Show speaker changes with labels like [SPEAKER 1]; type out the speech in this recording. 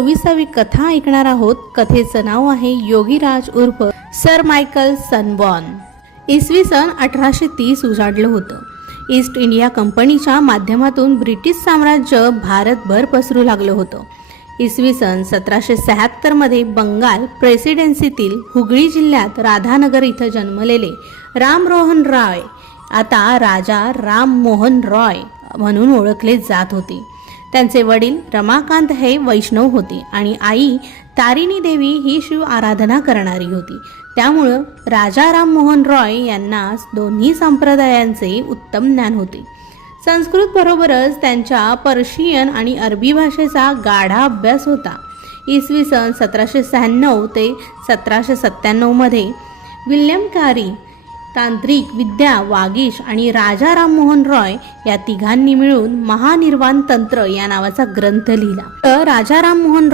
[SPEAKER 1] चोवीसावी कथा ऐकणार आहोत. कथेचं नाव आहे योगीराज उर्फ सर मायकल सनबॉन इसवी सन अठराशे तीस उजाडलं होतं. ईस्ट इंडिया कंपनीच्या माध्यमातून ब्रिटिश साम्राज्य भारतभर पसरू लागलं होतं. इसवी सन सतराशे शहात्तरमध्ये बंगाल प्रेसिडेन्सीतील हुगळी जिल्ह्यात राधानगर इथं जन्मलेले रामरोहन रॉय आता राजा राम मोहन रॉय म्हणून ओळखले जात होते. त्यांचे वडील रमाकांत हे वैष्णव होते आणि आई तारिणी देवी ही शिव आराधना करणारी होती. त्यामुळं राजा राममोहन रॉय यांना दोन्ही संप्रदायांचे उत्तम ज्ञान होते. संस्कृत बरोबरच त्यांच्या पर्शियन आणि अरबी भाषेचा गाढा अभ्यास होता. इसवी सन सतराशे शहाण्णव ते सतराशे सत्त्याण्णवमध्ये विल्यम कारी तांत्रिक विद्या वागीश आणि राजा राममोहन रॉय या तिघांनी मिळून महानिर्वाण तंत्र या नावाचा ग्रंथ लिहिला. तर राजा राममोहन